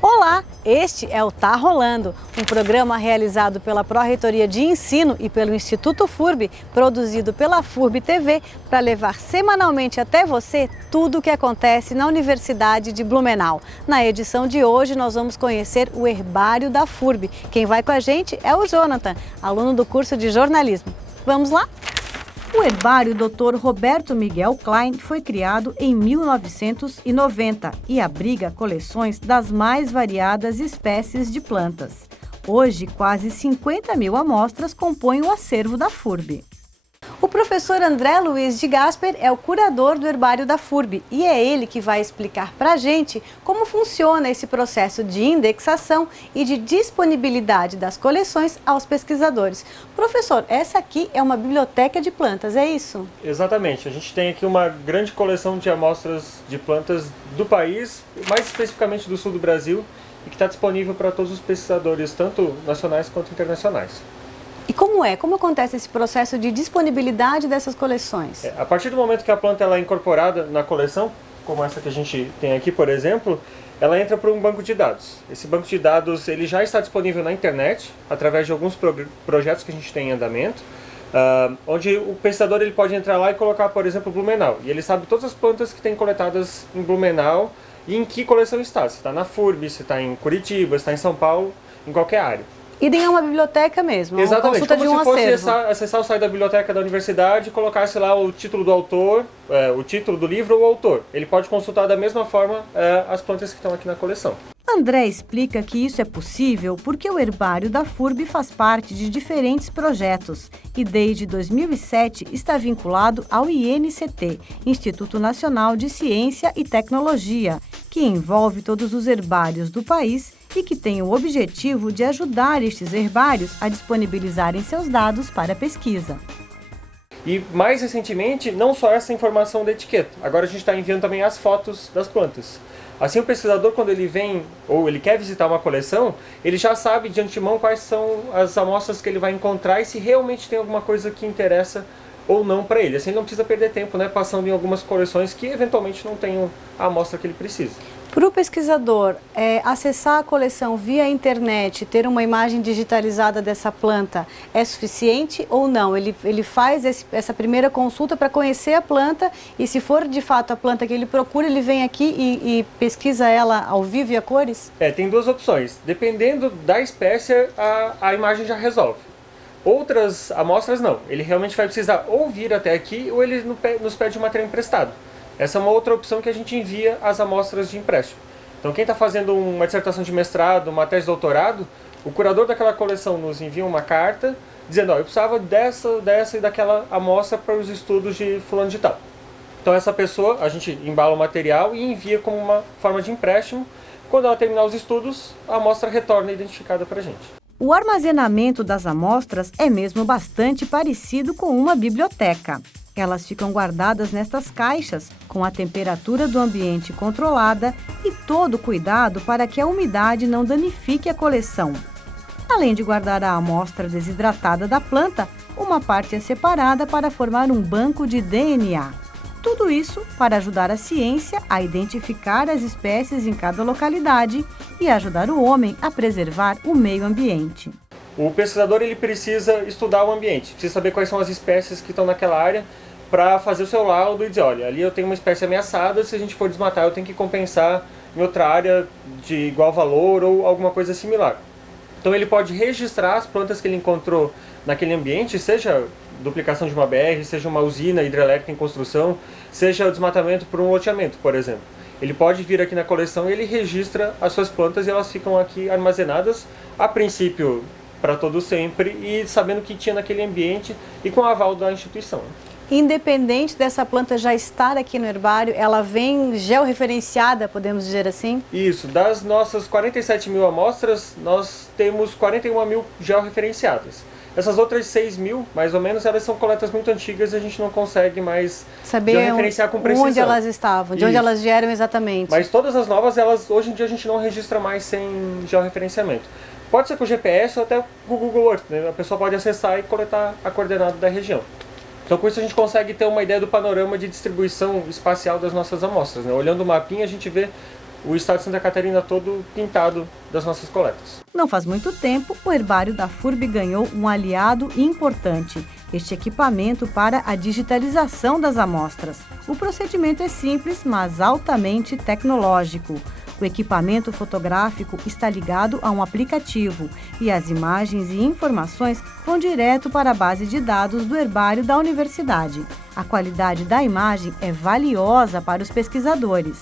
Olá, este é o Tá Rolando, um programa realizado pela Pró-Reitoria de Ensino e pelo Instituto FURB, produzido pela FURB TV, para levar semanalmente até você tudo o que acontece na Universidade de Blumenau. Na edição de hoje nós vamos conhecer o Herbário da FURB. Quem vai com a gente é o Jonathan, aluno do curso de jornalismo. Vamos lá? O Herbário Dr. Roberto Miguel Klein foi criado em 1990 e abriga coleções das mais variadas espécies de plantas. Hoje, quase 50 mil amostras compõem o acervo da FURB. O professor André Luiz de Gasper é o curador do Herbário da FURB e é ele que vai explicar para a gente como funciona esse processo de indexação e de disponibilidade das coleções aos pesquisadores. Professor, essa aqui é uma biblioteca de plantas, é isso? Exatamente. A gente tem aqui uma grande coleção de amostras de plantas do país, mais especificamente do sul do Brasil, e que está disponível para todos os pesquisadores, tanto nacionais quanto internacionais. E como é? Como acontece esse processo de disponibilidade dessas coleções? A partir do momento que a planta ela é incorporada na coleção, como essa que a gente tem aqui, por exemplo, ela entra para um banco de dados. Esse banco de dados ele já está disponível na internet, através de alguns projetos que a gente tem em andamento, onde o pesquisador ele pode entrar lá e colocar, por exemplo, Blumenau. E ele sabe todas as plantas que tem coletadas em Blumenau e em que coleção está. Se está na FURB, se está em Curitiba, se está em São Paulo, em qualquer área. Idem é uma biblioteca mesmo, exatamente, uma consulta de um como se acervo. fosse acessar o site da biblioteca da universidade e colocasse lá o título do autor, o título do livro ou o autor. Ele pode consultar da mesma forma as plantas que estão aqui na coleção. André explica que isso é possível porque o Herbário da FURB faz parte de diferentes projetos e desde 2007 está vinculado ao INCT, Instituto Nacional de Ciência e Tecnologia, que envolve todos os herbários do país e que tem o objetivo de ajudar estes herbários a disponibilizarem seus dados para pesquisa. E mais recentemente, não só essa informação da etiqueta, agora a gente está enviando também as fotos das plantas. Assim o pesquisador, quando ele vem ou ele quer visitar uma coleção, ele já sabe de antemão quais são as amostras que ele vai encontrar e se realmente tem alguma coisa que interessa ou não para ele. Assim ele não precisa perder tempo, passando em algumas coleções que eventualmente não tenham a amostra que ele precisa. Para o pesquisador acessar a coleção via internet, ter uma imagem digitalizada dessa planta, é suficiente ou não? Ele faz essa primeira consulta para conhecer a planta e se for de fato a planta que ele procura, ele vem aqui e pesquisa ela ao vivo e a cores? Tem duas opções. Dependendo da espécie, a imagem já resolve. Outras amostras não. Ele realmente vai precisar ou vir até aqui ou ele nos pede um material emprestado. Essa é uma outra opção que a gente envia as amostras de empréstimo. Então quem está fazendo uma dissertação de mestrado, uma tese de doutorado, o curador daquela coleção nos envia uma carta dizendo, eu precisava dessa e daquela amostra para os estudos de fulano de tal. Então essa pessoa, a gente embala o material e envia como uma forma de empréstimo. Quando ela terminar os estudos, a amostra retorna identificada para a gente. O armazenamento das amostras é mesmo bastante parecido com uma biblioteca. Elas ficam guardadas nestas caixas, com a temperatura do ambiente controlada e todo cuidado para que a umidade não danifique a coleção. Além de guardar a amostra desidratada da planta, uma parte é separada para formar um banco de DNA. Tudo isso para ajudar a ciência a identificar as espécies em cada localidade e ajudar o homem a preservar o meio ambiente. O pesquisador ele precisa estudar o ambiente, precisa saber quais são as espécies que estão naquela área para fazer o seu laudo e dizer, olha, ali eu tenho uma espécie ameaçada, se a gente for desmatar eu tenho que compensar em outra área de igual valor ou alguma coisa similar. Então ele pode registrar as plantas que ele encontrou naquele ambiente, seja duplicação de uma BR, seja uma usina hidrelétrica em construção, seja o desmatamento por um loteamento, por exemplo. Ele pode vir aqui na coleção e ele registra as suas plantas e elas ficam aqui armazenadas, a princípio, para todo sempre e sabendo o que tinha naquele ambiente e com o aval da instituição. Independente dessa planta já estar aqui no herbário, ela vem georreferenciada, podemos dizer assim? Isso, das nossas 47 mil amostras, nós temos 41 mil georreferenciadas. Essas outras 6 mil, mais ou menos, elas são coletas muito antigas e a gente não consegue mais georreferenciar com precisão. Onde elas estavam, de onde elas vieram exatamente. Mas todas as novas, hoje em dia a gente não registra mais sem georreferenciamento. Pode ser com o GPS ou até com o Google Earth, né? A pessoa pode acessar e coletar a coordenada da região. Então com isso a gente consegue ter uma ideia do panorama de distribuição espacial das nossas amostras, né? Olhando o mapinha a gente vê o estado de Santa Catarina todo pintado das nossas coletas. Não faz muito tempo, o herbário da FURB ganhou um aliado importante, este equipamento para a digitalização das amostras. O procedimento é simples, mas altamente tecnológico. O equipamento fotográfico está ligado a um aplicativo e as imagens e informações vão direto para a base de dados do herbário da universidade. A qualidade da imagem é valiosa para os pesquisadores.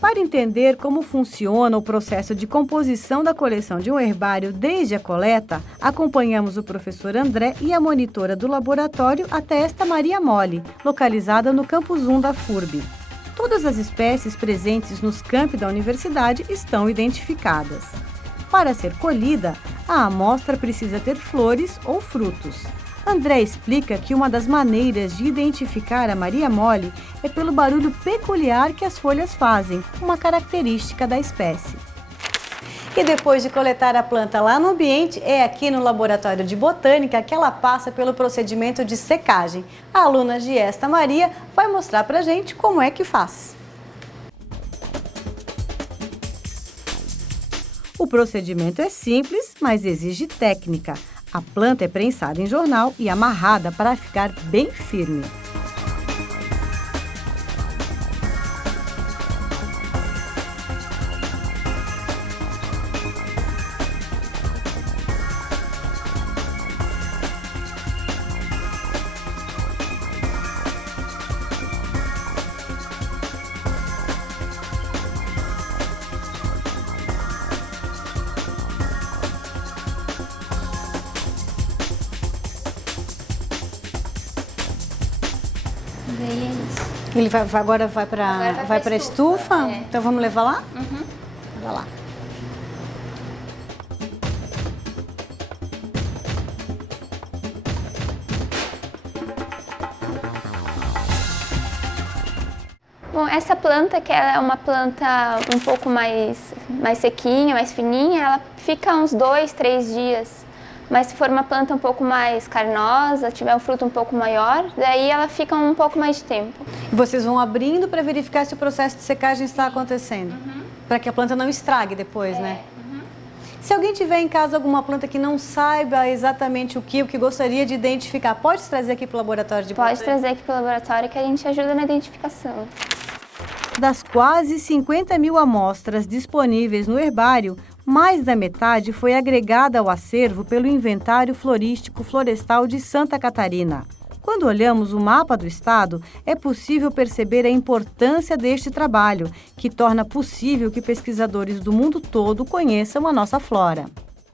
Para entender como funciona o processo de composição da coleção de um herbário desde a coleta, acompanhamos o professor André e a monitora do laboratório até esta Maria Mole, localizada no campus 1 da FURB. Todas as espécies presentes nos campi da universidade estão identificadas. Para ser colhida, a amostra precisa ter flores ou frutos. André explica que uma das maneiras de identificar a Maria Mole é pelo barulho peculiar que as folhas fazem, uma característica da espécie. E depois de coletar a planta lá no ambiente, é aqui no Laboratório de Botânica que ela passa pelo procedimento de secagem. A aluna Giesta Maria vai mostrar pra gente como é que faz. O procedimento é simples, mas exige técnica. A planta é prensada em jornal e amarrada para ficar bem firme. Ele agora vai para a estufa? É. Então vamos levar lá? Uhum. Vai lá. Bom, essa planta, que ela é uma planta um pouco mais sequinha, mais fininha, ela fica uns 2, 3 dias. Mas se for uma planta um pouco mais carnosa, tiver um fruto um pouco maior, daí ela fica um pouco mais de tempo. E vocês vão abrindo para verificar se o processo de secagem está acontecendo? Uhum. Para que a planta não estrague depois, né? Uhum. Se alguém tiver em casa alguma planta que não saiba exatamente o que gostaria de identificar, pode trazer aqui para o laboratório de botânica? Pode trazer aqui para o laboratório que a gente ajuda na identificação. Das quase 50 mil amostras disponíveis no herbário, mais da metade foi agregada ao acervo pelo Inventário Florístico Florestal de Santa Catarina. Quando olhamos o mapa do estado, é possível perceber a importância deste trabalho, que torna possível que pesquisadores do mundo todo conheçam a nossa flora.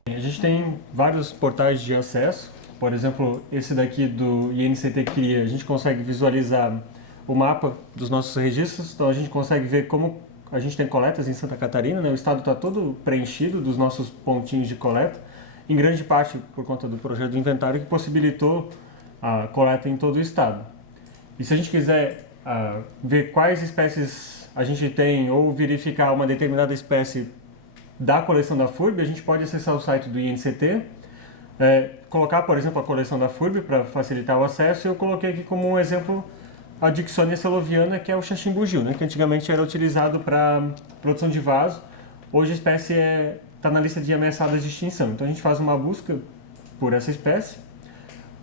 A gente tem vários portais de acesso, por exemplo, esse daqui do INCT Cria, a gente consegue visualizar o mapa dos nossos registros, então a gente consegue ver como a gente tem coletas em Santa Catarina, né? O estado está todo preenchido dos nossos pontinhos de coleta, em grande parte por conta do projeto do inventário que possibilitou a coleta em todo o estado. E se a gente quiser ver quais espécies a gente tem ou verificar uma determinada espécie da coleção da FURB, a gente pode acessar o site do INCT, colocar, por exemplo, a coleção da FURB para facilitar o acesso, e eu coloquei aqui como um exemplo a Dicksonia seloviana, que é o xaxim-bugio, né, que antigamente era utilizado para produção de vaso. Hoje a espécie está na lista de ameaçadas de extinção. Então a gente faz uma busca por essa espécie.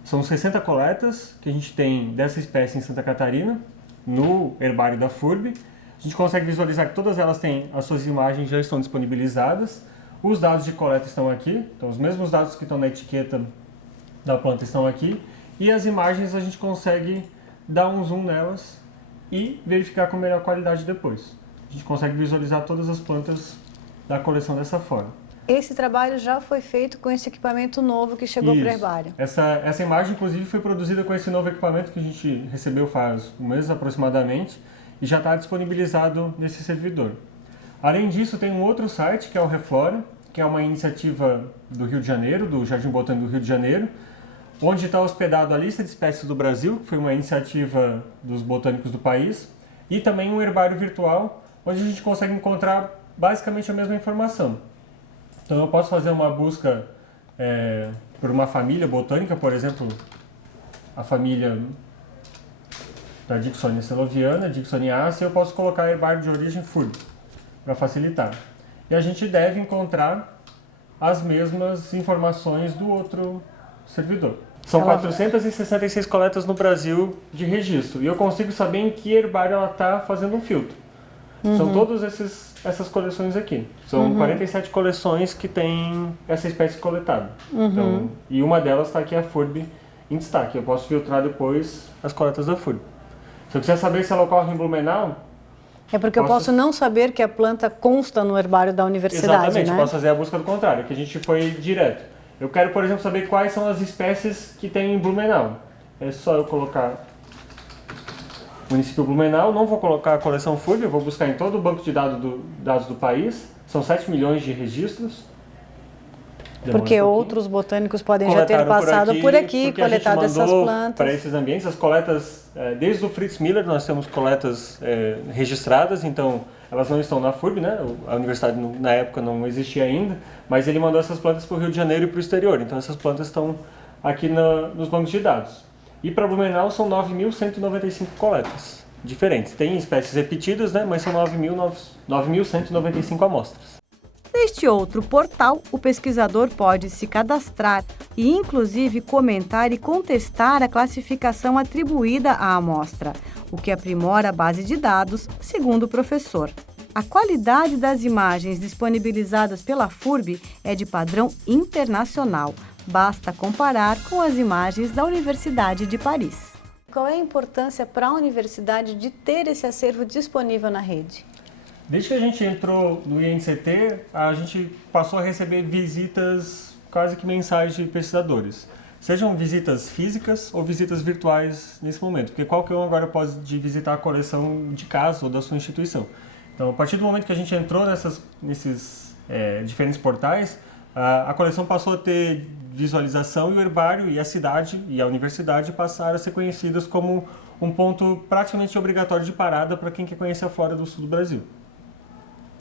São 60 coletas que a gente tem dessa espécie em Santa Catarina, no herbário da FURB. A gente consegue visualizar que todas elas têm as suas imagens, já estão disponibilizadas. Os dados de coleta estão aqui, então os mesmos dados que estão na etiqueta da planta estão aqui. E as imagens a gente consegue dar um zoom nelas e verificar com melhor qualidade depois. A gente consegue visualizar todas as plantas da coleção dessa forma. Esse trabalho já foi feito com esse equipamento novo que chegou para o herbário? Essa imagem, inclusive, foi produzida com esse novo equipamento que a gente recebeu faz um mês aproximadamente e já está disponibilizado nesse servidor. Além disso, tem um outro site que é o Reflora, que é uma iniciativa do Rio de Janeiro, do Jardim Botânico do Rio de Janeiro, onde está hospedado a lista de espécies do Brasil, que foi uma iniciativa dos botânicos do país, e também um herbário virtual, onde a gente consegue encontrar basicamente a mesma informação. Então eu posso fazer uma busca por uma família botânica, por exemplo, a família da Dicksonia celoviana, Dicksoniaceae, eu posso colocar herbário de origem FURB, para facilitar. E a gente deve encontrar as mesmas informações do outro servidor. São 466 coletas no Brasil de registro, e eu consigo saber em que herbário ela está fazendo um filtro. São todas essas coleções aqui. São 47 coleções que tem essa espécie coletada. Então, e uma delas está aqui, a FURB em destaque. Eu posso filtrar depois as coletas da FURB. Se eu quiser saber se ela ocorre em Blumenau... É porque eu posso não saber que a planta consta no herbário da universidade, exatamente, né? Posso fazer a busca do contrário, que a gente foi direto. Eu quero, por exemplo, saber quais são as espécies que tem em Blumenau. É só eu colocar município Blumenau, não vou colocar a coleção FURB, eu vou buscar em todo o banco de dados do país. São 7 milhões de registros. Porque outros botânicos podem já ter passado por aqui coletado essas plantas. Para esses ambientes, as coletas, desde o Fritz Miller, nós temos coletas registradas, então elas não estão na FURB, né? A universidade na época não existia ainda, mas ele mandou essas plantas para o Rio de Janeiro e para o exterior, então essas plantas estão aqui nos bancos de dados. E para Blumenau são 9.195 coletas diferentes. Tem espécies repetidas, né? Mas são 9.195 amostras. Neste outro portal, o pesquisador pode se cadastrar e, inclusive, comentar e contestar a classificação atribuída à amostra, o que aprimora a base de dados, segundo o professor. A qualidade das imagens disponibilizadas pela FURB é de padrão internacional. Basta comparar com as imagens da Universidade de Paris. Qual é a importância para a universidade de ter esse acervo disponível na rede? Desde que a gente entrou no INCT, a gente passou a receber visitas quase que mensais de pesquisadores. Sejam visitas físicas ou visitas virtuais nesse momento, porque qualquer um agora pode visitar a coleção de casa ou da sua instituição. Então, a partir do momento que a gente entrou nesses diferentes portais, a coleção passou a ter visualização e o herbário e a cidade e a universidade passaram a ser conhecidas como um ponto praticamente obrigatório de parada para quem quer conhecer a flora do sul do Brasil.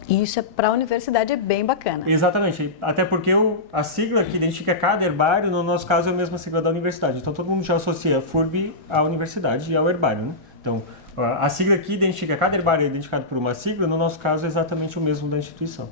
E isso para a universidade é bem bacana. Exatamente, até porque a sigla que identifica cada herbário, no nosso caso, é a mesma sigla da universidade. Então todo mundo já associa a FURB à universidade e ao herbário, né? Então a sigla que identifica cada herbário identificado por uma sigla, no nosso caso é exatamente o mesmo da instituição.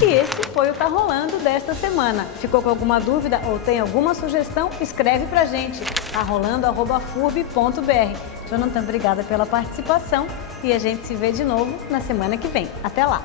E esse foi o Tá Rolando desta semana. Ficou com alguma dúvida ou tem alguma sugestão? Escreve pra gente, tarolando@furb.br. Jonathan, obrigada pela participação e a gente se vê de novo na semana que vem. Até lá!